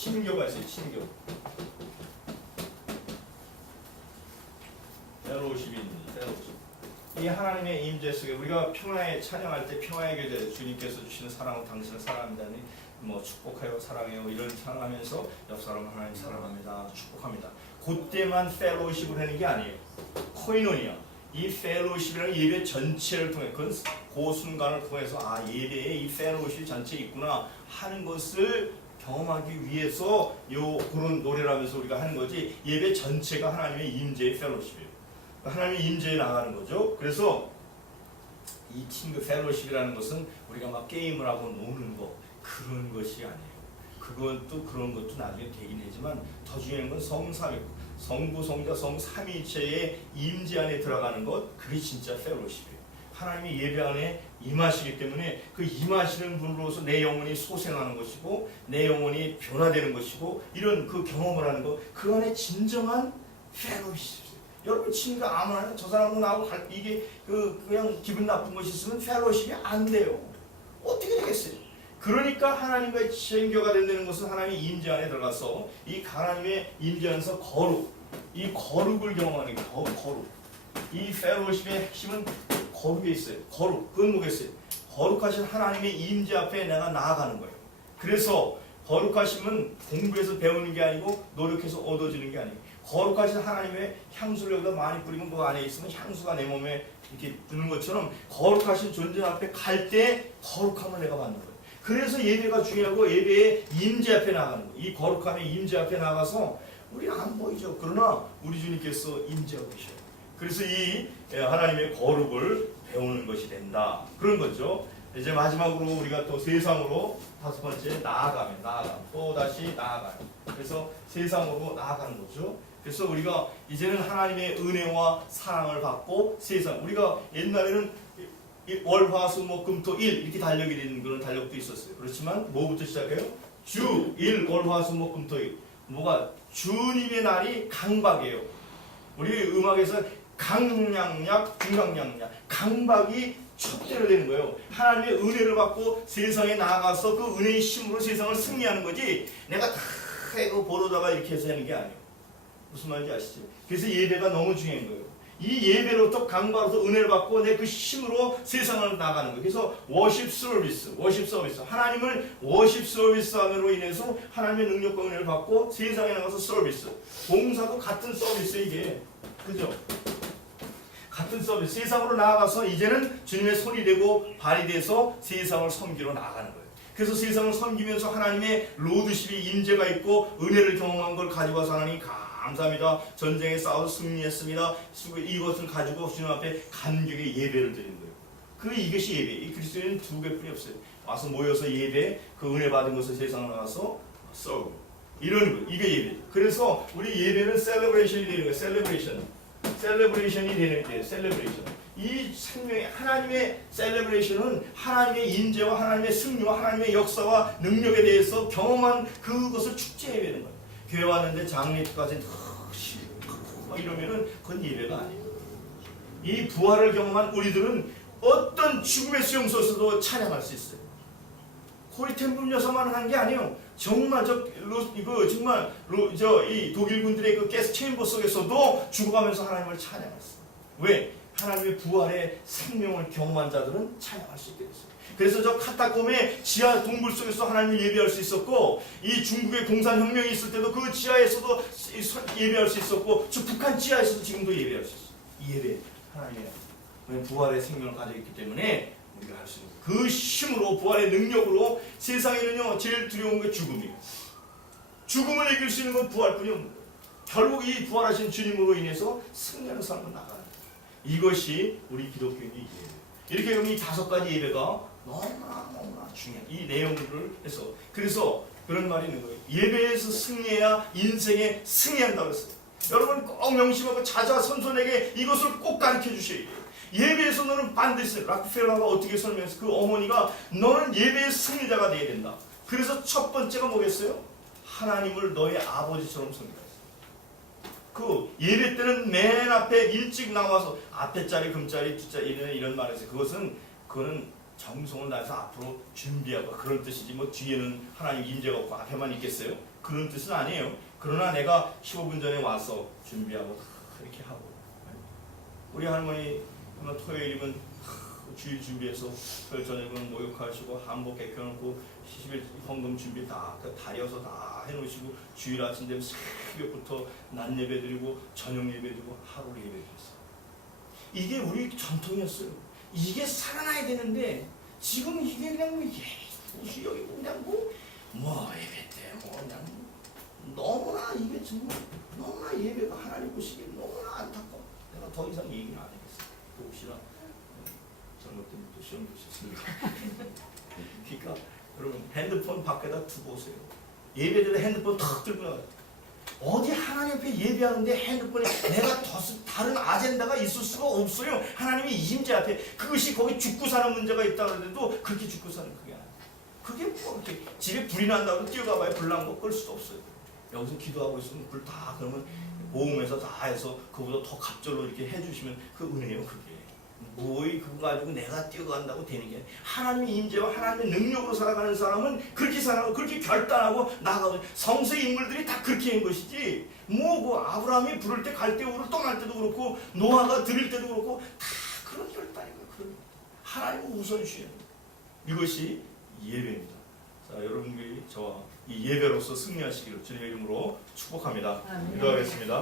친교가 있어요. 친교. 펠로우십입니다. 펠로우십. 이 하나님의 임재 속에 우리가 평화에 찬양할 때 평화의 교제 주님께서 주시는 사랑으로 당신을 사랑합니다니 뭐 축복해요, 사랑해요 이런 찬양하면서 옆 사람 하나님 사랑합니다, 축복합니다. 그때만 펠로우십을 하는 게 아니에요. 코이노니아. 이 펠로우십이라는 예배 전체를 통해 그 순간을 통해서 아 예배에 이 펠로우십 전체 있구나 하는 것을 경험하기 위해서 그런 노래를 하면서 우리가 하는 거지 예배 전체가 하나님의 임재의 펠로우십이에요. 하나님의 임재에 나가는 거죠. 그래서 이 친구 펠로우십이라는 것은 우리가 막 게임을 하고 노는 거 그런 것이 아니에요. 그건 또 그런 것도 나중에 되긴 하지만 더 중요한 건 성삼위고 성부, 성자, 성삼위체의 임재 안에 들어가는 것 그게 진짜 펠로우십이에요. 하나님이 예배 안에 임하시기 때문에 그 임하시는 분으로서 내 영혼이 소생하는 것이고 내 영혼이 변화되는 것이고 이런 그 경험을 하는 것 그 안에 진정한 펠로우십. 여러분 친구가 아무나 저 사람하고 나하고 이게 그냥 기분 나쁜 것이 있으면 펠로우십이 안 돼요. 어떻게 되겠어요? 그러니까 하나님과의 친교가 된다는 것은 하나님의 임재 안에 들어가서 이 하나님의 임재 안에서 거룩, 이 거룩을 경험하는 게 거룩. 이 펠로우십의 핵심은 거룩에 있어요. 거룩, 그건 뭐겠어요? 거룩하신 하나님의 임재 앞에 내가 나아가는 거예요. 그래서 거룩하심은 공부해서 배우는 게 아니고 노력해서 얻어지는 게 아니에요. 거룩하신 하나님의 향수를 여기다 많이 뿌리면 그 안에 있으면 향수가 내 몸에 이렇게 드는 것처럼 거룩하신 존재 앞에 갈 때 거룩함을 내가 받는 거예요. 그래서 예배가 중요하고 예배의 임재 앞에 나가는 거예요. 이 거룩함의 임재 앞에 나가서 우리는 안 보이죠. 그러나 우리 주님께서 임재하고 계셔요. 그래서 이 하나님의 거룩을 배우는 것이 된다. 그런 거죠. 이제 마지막으로 우리가 또 세상으로 다섯 번째 나아가면 또 다시 나아가면 그래서 세상으로 나아가는 거죠. 그래서 우리가 이제는 하나님의 은혜와 사랑을 받고 세상 우리가 옛날에는 월화수목금토일 이렇게 달력이 되는 그런 달력도 있었어요. 그렇지만 뭐부터 시작해요? 주, 일, 월화수목금토일 뭐가 주님의 날이 강박이에요. 우리 음악에서 강량약, 중강량약 강박이 촉대로 되는 거예요. 하나님의 은혜를 받고 세상에 나아가서 그 은혜의 힘으로 세상을 승리하는 거지 내가 다 이거 보러다가 이렇게 해서 하는 게 아니에요. 무슨 말인지 아시죠? 그래서 예배가 너무 중요한 거예요. 이 예배로부터 강박으로서 은혜를 받고 내 그 힘으로 세상을 나가는 거예요. 그래서 워십 서비스 하나님을 워십 서비스함으로 인해서 하나님의 능력과 은혜를 받고 세상에 나가서 서비스 봉사도 같은 서비스 이게 그죠? 같은 서비스 세상으로 나아가서 이제는 주님의 손이 되고 발이 돼서 세상을 섬기러 나가는 거예요. 그래서 세상을 섬기면서 하나님의 로드십이 임재가 있고 은혜를 경험한 걸 가지고 와서 하나님 감사합니다. 전쟁에 싸워서 승리했습니다. 이것을 가지고 주님 앞에 감격의 예배를 드리는 거예요. 이것이 예배. 이 그리스도인은 두 개뿐이 없어요. 와서 모여서 예배, 그 은혜 받은 것을 세상에 나가서 썰고 이런 거. 이게 예배. 그래서 우리 예배는 셀러브레이션이 되는 거예요. 셀러브레이션이 되는 거예요. 셀러브레이션. 이 생명의 하나님의 셀러브레이션은 하나님의 인재와 하나님의 승리와 하나님의 역사와 능력에 대해서 경험한 그것을 축제해야 되는 거예요. 교회 왔는데 장례까지 이러면은 그건 예배가 아니에요. 이 부활을 경험한 우리들은 어떤 죽음의 수용소에서도 찬양할 수 있어요. 코리텐분 여사만 한 게 아니에요. 정말 이 독일군들의 그 가스 체인버 속에서도 죽어가면서 하나님을 찬양했어요. 왜? 하나님의 부활의 생명을 경험한 자들은 찬양할 수 있게 됐어요. 그래서 저 카타콤의 지하 동굴 속에서 하나님을 예배할 수 있었고 이 중국의 공산혁명이 있을 때도 그 지하에서도 예배할 수 있었고 저 북한 지하에서도 지금도 예배할 수 있어요. 이 예배 하나님의 부활의 생명을 가지고 있기 때문에 우리가 할 수 있는 그 힘으로 부활의 능력으로 세상에는요 제일 두려운 게 죽음이에요. 죽음을 이길 수 있는 건 부활뿐이 없는 거예요. 결국 이 부활하신 주님으로 인해서 승리하는 삶을 나가는 거예요. 이것이 우리 기독교인의 예배예요. 이렇게 보면 이 다섯 가지 예배가 너무나 중요한 이 내용들을 해서 그래서 그런 말이 있는 거예요. 예배에서 승리해야 인생에 승리한다고 했어요. 여러분 꼭 명심하고 자자손손에게 이것을 꼭 가르쳐 주셔야 돼요. 예배에서 너는 반드시 락펠러가 어떻게 설명해서 그 어머니가 너는 예배의 승리자가 되어야 된다. 그래서 첫 번째가 뭐겠어요? 하나님을 너의 아버지처럼 섬기라. 그 예배 때는 맨 앞에 일찍 나와서 앞에 자리 금자리 뒷자리 이런 말에서 그거는 정성을 다해서 앞으로 준비하고 그런 뜻이지 뭐 뒤에는 하나님 임재가 없고 앞에만 있겠어요? 그런 뜻은 아니에요. 그러나 내가 15분 전에 와서 준비하고 이렇게 하고 우리 할머니 토요일이면 주일 준비해서 토요일 저녁은 목욕하시고 한복 개켜놓고 10일 헌금 준비 다 다려서 다 해놓으시고 주일 아침 되면 새벽부터 낮 예배 드리고 저녁 예배 드리고 하루 예배 드렸어요. 이게 우리 전통이었어요. 이게 살아나야 되는데 지금 이게 그냥 뭐 여기 그냥 뭐 예배 때 그냥 너무나 이게 정말 너무나 예배가 하나님 보시기에 너무나 안타까워. 내가 더 이상 얘기는 안 하겠어. 또 혹시나 잘못되면 또 시험 보셨습니까? 그러니까 여러분 핸드폰 밖에다 두고 오세요. 예배를 핸드폰 탁 들고 나가요. 어디 하나님 앞에 예배하는데 핸드폰에 내가 다른 아젠다가 있을 수가 없어요. 하나님의 임재 앞에 그것이 거기 죽고 사는 문제가 있다 그러는데도 그렇게 죽고 사는 그게 아니에요. 그게 뭐 이렇게 집에 불이 난다고 뛰어가봐야 불 난 거 끌 수도 없어요. 여기서 기도하고 있으면 불 다 그러면 보험에서 다 해서 그보다 더 갑절로 이렇게 해주시면 그 은혜예요. 그게 뭐이 그거 가지고 내가 뛰어간다고 되는 게 하나님의 임재와 하나님의 능력으로 살아가는 사람은 그렇게 살아가고 그렇게 결단하고 나가고 성서의 인물들이 다 그렇게 한 것이지 뭐 그 아브라함이 부를 때 갈대우를 떠날 때도 그렇고 노아가 드릴 때도 그렇고 다 그런 결단이고 그런 하나님을 우선시해요. 이것이 예배입니다. 자, 여러분들이 저와 이 예배로서 승리하시기를 주님의 이름으로 축복합니다. 기도하겠습니다.